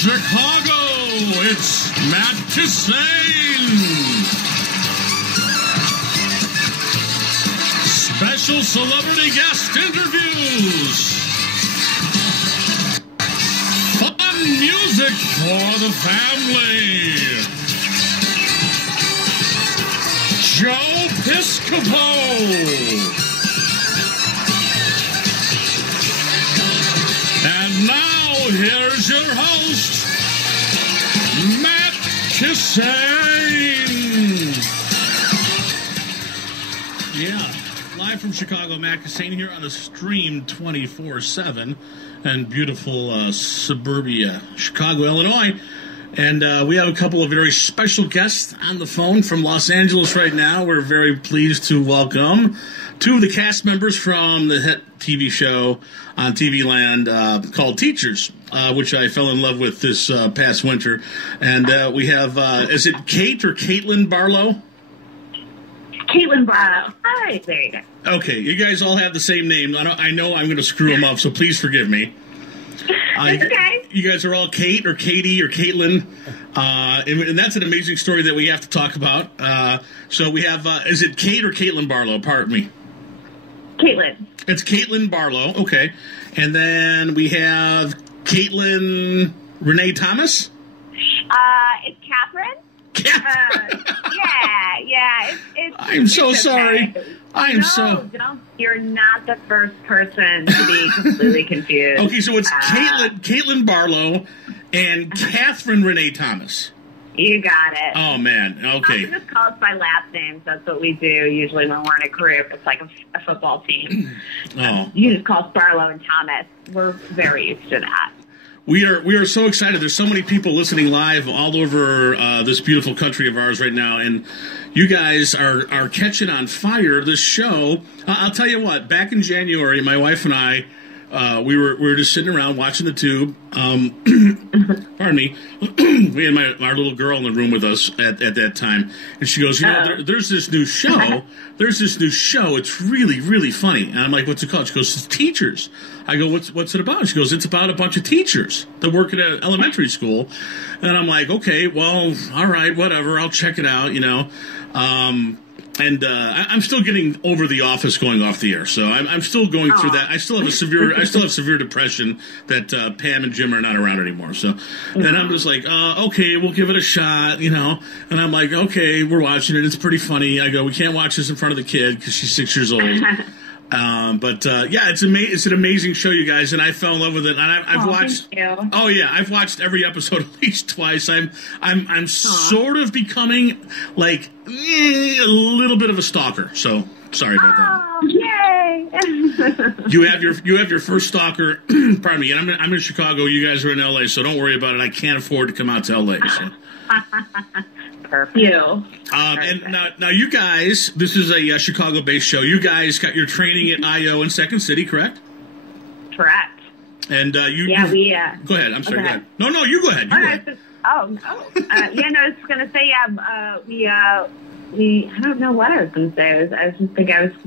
Chicago, it's Matt Kissane. Special celebrity guest interviews. Fun music for the family. Joe Piscopo. And now, here's your host, Matt Kissane. Yeah, live from Chicago, Matt Kissane here on the stream 24/7 and beautiful suburbia, Chicago, Illinois. And we have a couple of very special guests on the phone from Los Angeles right now. We're very pleased to welcome two of the cast members from the hit TV show on TV Land called Teachers, which I fell in love with this past winter. And we have, is it Kate or Caitlin Barlow? Caitlin Barlow. Hi, there you go. Okay, you guys all have the same name. I know I'm going to screw them up, so please forgive me. It's okay. You guys are all Kate or Katie or Caitlin, and that's an amazing story that we have to talk about. So we have, is it Kate or Caitlin Barlow? Pardon me. Caitlin. It's Caitlin Barlow, okay. And then we have Caitlin Renee Thomas? It's Catherine. Yeah. I'm so sorry. You're not the first person to be completely confused. Okay, so it's Caitlin Barlow and Catherine Renee Thomas. You got it. Oh, man. Okay. You just call us by last names. That's what we do usually when we're in a group. It's like a football team. Oh. You just call us Barlow and Thomas. We're very used to that. We are so excited. There's so many people listening live all over this beautiful country of ours right now, and you guys are catching on fire. This show, I'll tell you what. Back in January, my wife and I, we were just sitting around watching the tube. Pardon me. We had our little girl in the room with us at that time, and she goes, there's this new show. It's really, really funny. And I'm like, what's it called? She goes, it's Teachers. I go, what's it about? She goes, it's about a bunch of teachers that work at an elementary school. And I'm like, okay, well, all right, whatever. I'll check it out, you know. I'm still getting over The Office going off the air, so I'm still going through that. I still have severe depression that Pam and Jim are not around anymore. So, and I'm just like, okay, we'll give it a shot, you know. And I'm like, okay, we're watching it. It's pretty funny. I go, we can't watch this in front of the kid because she's 6 years old. Yeah, it's an amazing show, you guys, and I fell in love with it. And I've watched. Thank you. Oh yeah, I've watched every episode at least twice. I'm sort of becoming like a little bit of a stalker. So sorry about that. Oh, yay! You have your first stalker. Pardon me. And I'm in Chicago. You guys are in LA, so don't worry about it. I can't afford to come out to LA. So. Perfect. And now you guys, this is a Chicago-based show. You guys got your training at IO in Second City, correct? Correct. And go ahead. I'm sorry. Go ahead. No, you go ahead. I was just gonna say, I don't know what I was gonna say. I was just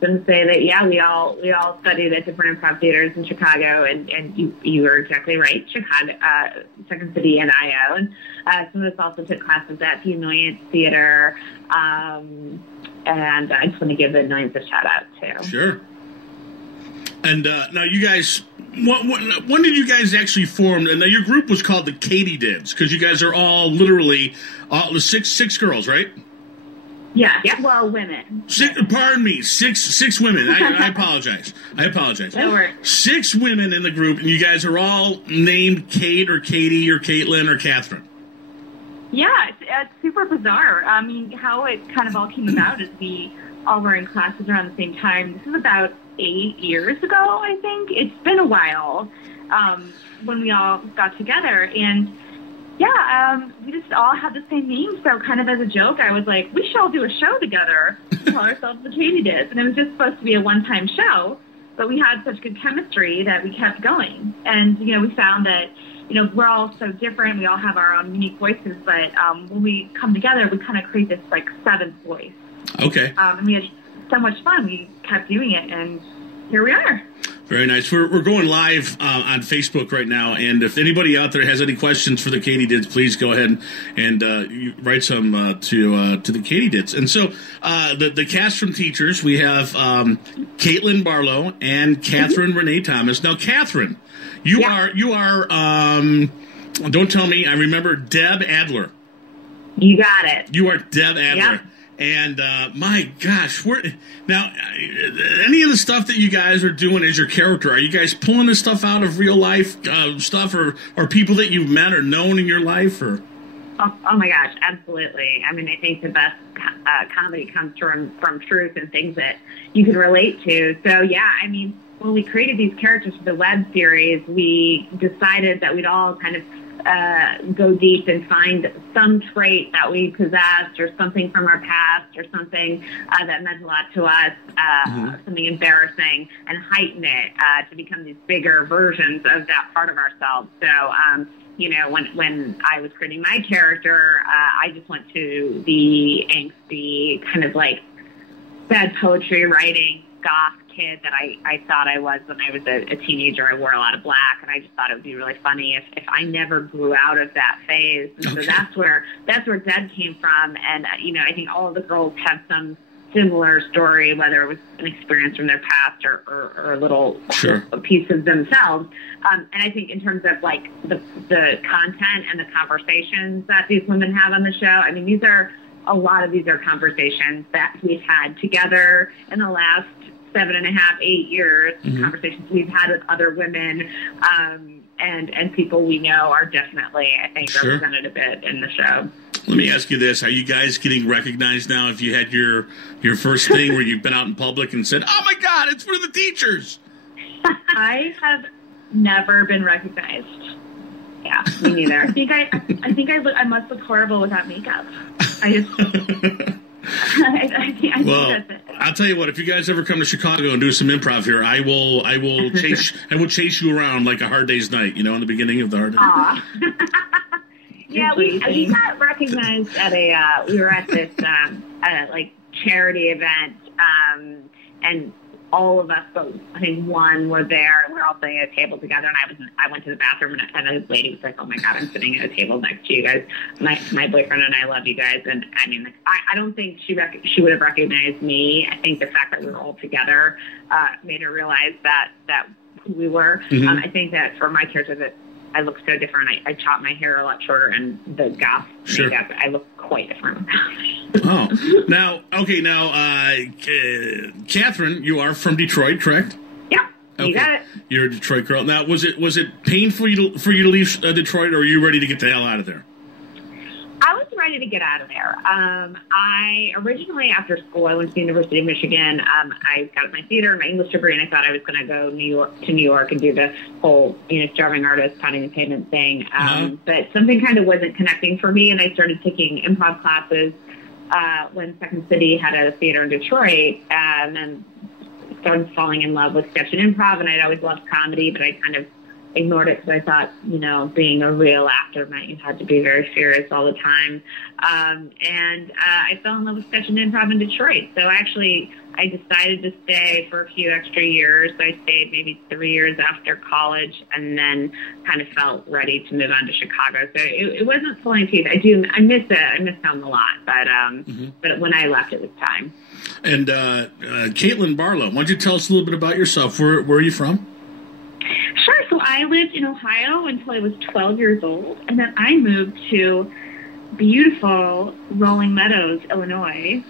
gonna say that we all studied at different improv theaters in Chicago, and you were exactly right. Chicago, Second City, and IO, and some of us also took classes at the Annoyance Theater, and I just want to give the Annoyance a shout out too. Sure. And now you guys, when did you guys actually form? And now your group was called the Katydids because you guys are all literally six girls, right? Yeah. Well, women. Pardon me. Six women. I apologize. No worries. 6 women in the group, and you guys are all named Kate or Katie or Caitlin or Catherine. Yeah, it's super bizarre. I mean, how it kind of all came about is we all were in classes around the same time. This is about 8 years ago, I think. It's been a while when we all got together, and we just all had the same name. So kind of as a joke, I was like, we should all do a show together, call ourselves the Katydids. And it was just supposed to be a one-time show, but we had such good chemistry that we kept going. And, we found that, we're all so different. We all have our own unique voices, but when we come together, we kind of create this, like, seventh voice. Okay. And we had so much fun. We kept doing it, and here we are. Very nice. We're going live on Facebook right now, and if anybody out there has any questions for the Katydids, please go ahead and you write some to the Katydids. And so the cast from Teachers, we have Caitlin Barlow and Catherine Renee Thomas. Now, Catherine, you are don't tell me, I remember Deb Adler. You got it. You are Deb Adler. Yep. And my gosh, now any of the stuff that you guys are doing as your character, are you guys pulling this stuff out of real life stuff, or people that you've met or known in your life, or? Oh my gosh, absolutely. I mean, I think the best comedy comes from truth and things that you can relate to. So yeah, I mean, when we created these characters for the web series, we decided that we'd all kind of go deep and find some trait that we possessed, or something from our past, or something that meant a lot to us, something embarrassing, and heighten it to become these bigger versions of that part of ourselves. So, you know, when I was creating my character, I just went to the angsty, kind of like bad poetry writing, goth kid that I thought I was when I was a teenager. I wore a lot of black, and I just thought it would be really funny if I never grew out of that phase. And so that's where Deb came from. And you know, I think all of the girls have some similar story, whether it was an experience from their past or a little piece of themselves. And I think in terms of like the content and the conversations that these women have on the show, I mean, a lot of these are conversations that we've had together in the last 7.5, 8 years, conversations we've had with other women, and people we know are definitely, I think, represented a bit in the show. Let me ask you this. Are you guys getting recognized now? If you had your first thing where you've been out in public and said, oh my God, it's for the teachers. I have never been recognized. Yeah, me neither. I think I must look horrible without makeup. I think that's it. I'll tell you what. If you guys ever come to Chicago and do some improv here, I will chase you around like a Hard Day's Night. You know, in the beginning of the Hard Day. Yeah, we got recognized at we were at this like charity event, and all of us, but I think one were there, and we were all sitting at a table together, and I went to the bathroom, and a lady was like, oh my God, I'm sitting at a table next to you guys. My boyfriend and I love you guys. And I mean, like, I don't think she would have recognized me. I think the fact that we were all together made her realize that who we were. I think that for my character, that I look so different. I chopped my hair a lot shorter, and the goth makeup, I look quite different. Oh, now, Catherine, you are from Detroit, correct? Yeah, you got it. You're a Detroit girl. Now, was it painful for you to leave Detroit, or are you ready to get the hell out of there? I was ready to get out of there. I originally, after school, I went to the University of Michigan. I got my theater and my English degree, and I thought I was going to go to New York and do the whole, starving artist, pounding the pavement thing. But something kind of wasn't connecting for me, and I started taking improv classes when Second City had a theater in Detroit, and started falling in love with sketch and improv. And I'd always loved comedy, but I kind of ignored it because I thought, being a real actor meant you had to be very serious all the time. And I fell in love with sketch and improv in Detroit. So actually, I decided to stay for a few extra years. I stayed maybe 3 years after college, and then kind of felt ready to move on to Chicago. So it wasn't pulling teeth. I miss it. I miss home a lot. But when I left, it was time. And Caitlin Barlow, why don't you tell us a little bit about yourself? Where are you from? Sure. So I lived in Ohio until I was 12 years old, and then I moved to beautiful Rolling Meadows, Illinois,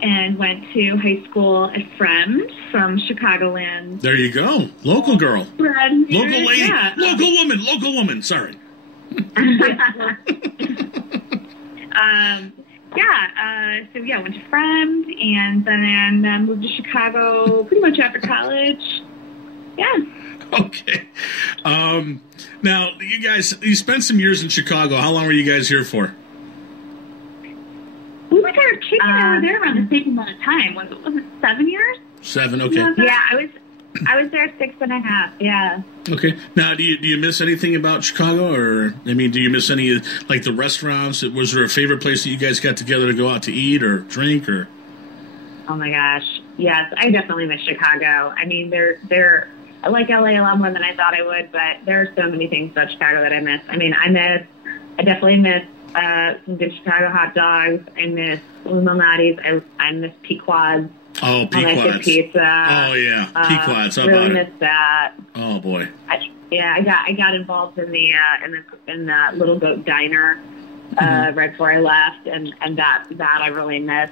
and went to high school at Fremd from Chicagoland. There you go. Local girl. Local lady. Yeah. Local woman. Sorry. Went to Fremd, and then moved to Chicago pretty much after college. Yeah. Okay. Now, you spent some years in Chicago. How long were you guys here for? We were kind of kicking over there around the same amount of time. Was it 7 years? 7, okay. Yeah, I was there 6.5, yeah. Okay. Now, do you miss anything about Chicago? Or, do you miss any, like the restaurants? Was there a favorite place that you guys got together to go out to eat or drink? Or? Oh, my gosh. Yes, I definitely miss Chicago. I mean, I like LA a lot more than I thought I would, but there are so many things about Chicago that I miss. I mean, I definitely miss some good Chicago hot dogs. I miss Lou Malnati's. I miss Pequod's. Oh, Pequod's. I like pizza. Oh, yeah. Pequod's. How really about miss that. Oh, boy. I got involved in the Little Goat Diner right before I left, and that I really miss.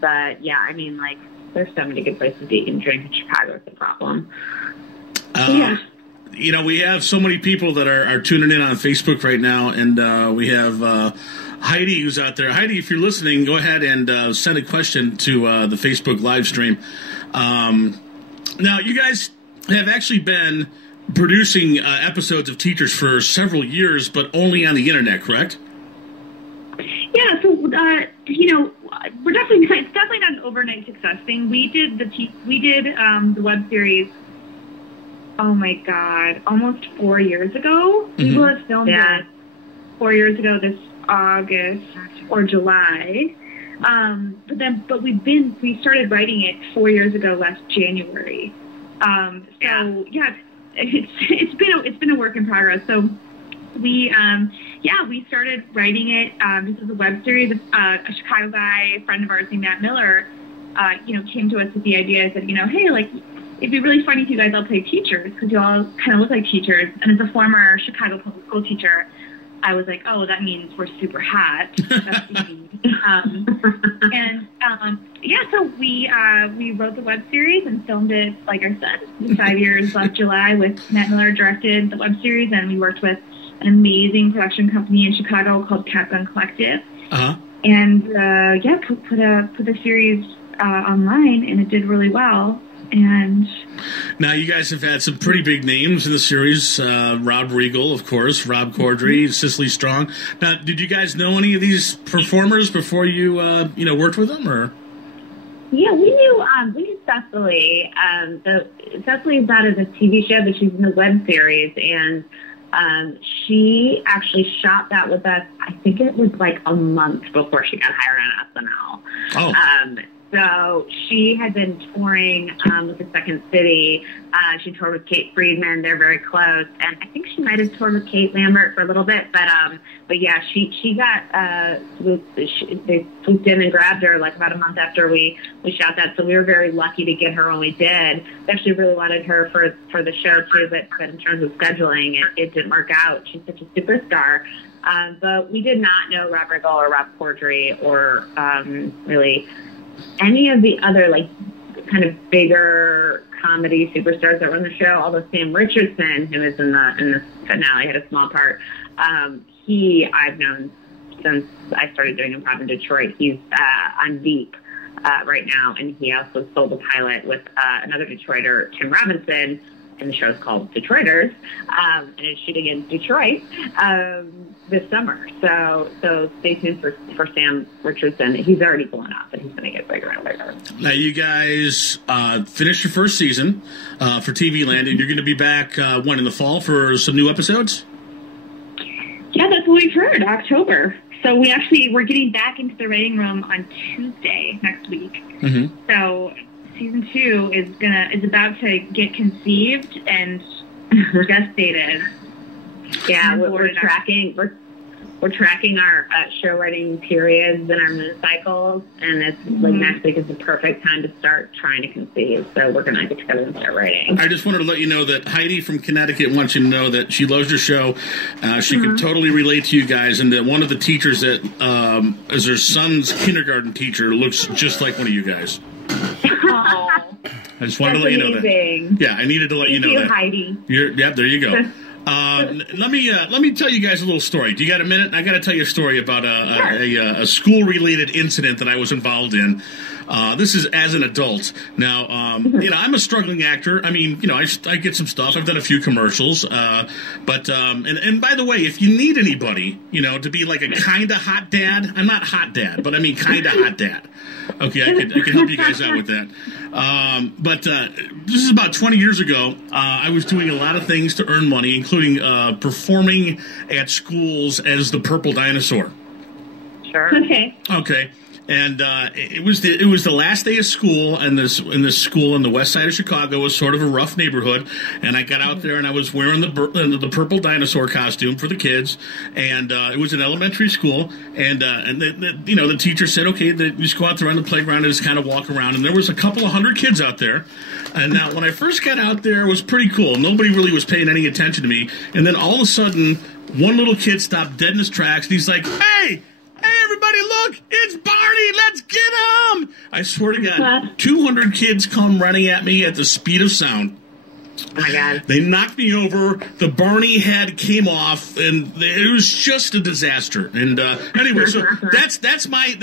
But yeah, I mean, like, there's so many good places to eat and drink in Chicago. It's a problem. Yeah. You know, we have so many people that are tuning in on Facebook right now, and we have Heidi who's out there. Heidi, if you're listening, go ahead and send a question to the Facebook live stream. Now, you guys have actually been producing episodes of Teachers for several years, but only on the internet, correct? Yeah, so you know, it's definitely not an overnight success thing. We did the web series. Oh my God, almost 4 years ago. Mm-hmm. We will have filmed it 4 years ago this August or July. But we started writing it 4 years ago last January. It's been a work in progress. So we started writing it. This is a web series. A Chicago guy, a friend of ours named Matt Miller, came to us with the idea. Said, hey, like, it'd be really funny if you guys all played teachers, because you all kind of look like teachers. And as a former Chicago public school teacher, I was like, oh, that means we're super hot. That's easy. So we wrote the web series and filmed it, like I said, 5 years last July with Matt Miller directed the web series, and we worked with an amazing production company in Chicago called Capgun Collective. Uh-huh. And put the series online, and it did really well. And now you guys have had some pretty big names in the series. Rob Riegel, of course, Rob Corddry, Cicely Strong. Now, did you guys know any of these performers before you worked with them, or? Yeah, we knew Cecily. Cecily is not in the TV show, but she's in the web series, and she actually shot that with us. I think it was like a month before she got hired on SNL. Oh. So she had been touring with the Second City. She toured with Kate Friedman. They're very close, and I think she might have toured with Kate Lambert for a little bit. But yeah, she got they swooped in and grabbed her like about a month after we shot that. So we were very lucky to get her when we did. We actually really wanted her for the show too, but in terms of scheduling, it didn't work out. She's such a superstar. But we did not know Rob Riggle or Rob Corddry or really any of the other, like, kind of bigger comedy superstars that were on the show. Although Sam Richardson, who is in the finale, had a small part. I've known since I started doing improv in Detroit. He's on Veep right now, and he also sold a pilot with another Detroiter, Tim Robinson, and the show's called Detroiters, and it's shooting in Detroit this summer. So stay tuned for Sam Richardson. He's already blown up, and he's going to get bigger and bigger. Now, you guys finished your first season for TV Land, and you're going to be back when, in the fall for some new episodes? Yeah, that's what we've heard, October. So we're getting back into the writing room on Tuesday next week. Mm-hmm. So season 2 is about to get conceived and gestated. Yeah, we're tracking our show writing periods and our moon cycles, and it's like next week is the perfect time to start trying to conceive. So we're gonna get together and start writing. I just wanted to let you know that Heidi from Connecticut wants you to know that she loves your show. She can totally relate to you guys, and that one of the teachers that is her son's kindergarten teacher looks just like one of you guys. Oh, I just wanted to let you know that. Yeah, I needed to let you know that. Heidi. There you go. Let me tell you guys a little story. Do you got a minute? I got to tell you a story about a school-related incident that I was involved in. This is as an adult. Now, I'm a struggling actor. I mean, I get some stuff. I've done a few commercials. But by the way, if you need anybody, to be like a kind of hot dad, I'm not hot dad, but I mean kind of hot dad. Okay, I can help you guys out with that. But this is about 20 years ago. I was doing a lot of things to earn money, including performing at schools as the Purple Dinosaur. Sure. Okay. Okay. And it was the last day of school, and this school in the west side of Chicago was sort of a rough neighborhood. And I got out there, and I was wearing the purple dinosaur costume for the kids, and it was an elementary school. And the teacher said, okay, you just go out there on the playground and just kind of walk around. And there was a couple of hundred kids out there. And now when I first got out there, it was pretty cool. Nobody really was paying any attention to me. And then all of a sudden, one little kid stopped dead in his tracks, and he's like, hey, everybody, look, it's Barney, let's get him. I swear to God, 200 kids come running at me at the speed of sound. Oh my God. They knocked me over. The Barney head came off, and it was just a disaster. And anyway, so that's my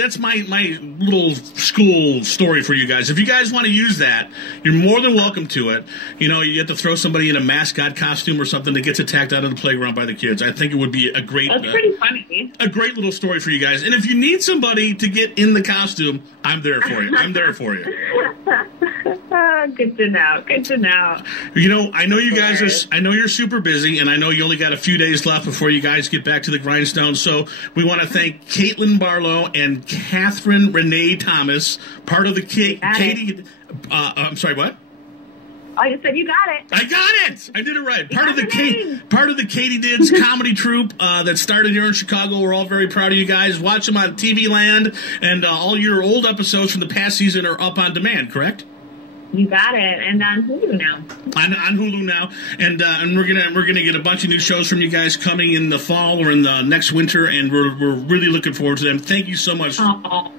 little school story for you guys. If you guys want to use that, you're more than welcome to it. You have to throw somebody in a mascot costume or something that gets attacked out of the playground by the kids. I think it would be a great. That's pretty funny. A great little story for you guys. And if you need somebody to get in the costume, I'm there for you. I'm there for you. Good to know. Good to know. I know you guys I know you're super busy, and I know you only got a few days left before you guys get back to the grindstone. So we want to thank Caitlin Barlow and Catherine Renee Thomas, part of the Katie. I'm sorry, what? Oh, you said you got it. I got it. I did it right. Part of the Katydids comedy troupe that started here in Chicago. We're all very proud of you guys. Watch them on TV Land, and all your old episodes from the past season are up on demand. Correct? You got it, and on Hulu now. On Hulu now, and we're gonna get a bunch of new shows from you guys coming in the fall or in the next winter, and we're really looking forward to them. Thank you so much. Oh,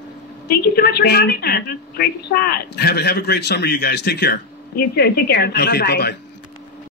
thank you so much for having us. It was great to chat. Have a great summer, you guys. Take care. You too. Take care. Okay, Bye-bye. bye-bye.